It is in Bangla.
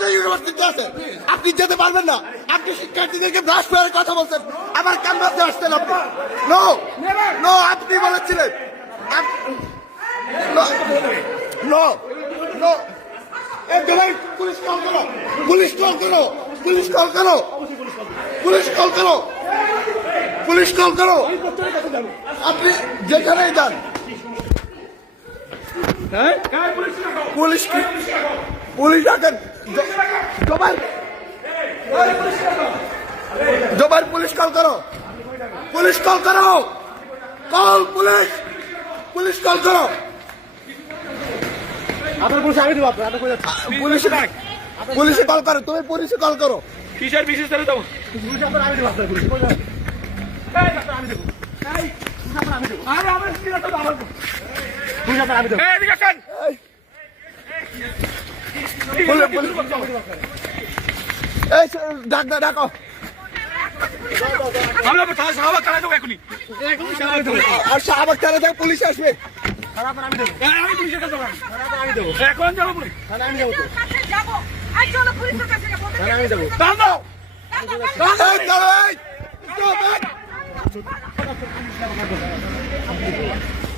ইউনিভার্সিটি আপনি যেতে পারবেন না। আপনি শিক্ষার্থীদেরকে ব্রাশ করে কথা বলছেন। আবার ক্যাম্পাসে আসছেন আপনি। নো নো আপনি বলেছিলেন। নো নো পুলিশ কল করো। পুলিশ কল করো। পুলিশ কল করো। পুলিশ কল করো। পুলিশ কল করো। আপনি যেখানেই যান। পুলিশ? পুলিশ ডাকেন জবাই জবাই পুলিশ কল করো। পুলিশ কল করো। Call police. পুলিশ কল করো। আপনার পুলিশ আমি দেবো আপনার আপনার পুলিশে পুলিশে কল করো তুমি পুলিশে কল করো। কিসের বিশেষ পুলিশ আপনার আমি দেবো আপনার পুলিশ আরে আমার স্ত্রী তো পুলিশ আপনার আমি দেবো। এই ডাক ডাক ডাকো আমরা তাহলে সাহাবা চালাই দেবো এখনই। আর শাহবাগ থানা থেকে পুলিশ আসবে। যাব এখন যাব আমি যাব যাব আমি এই দাঁড়াও, it!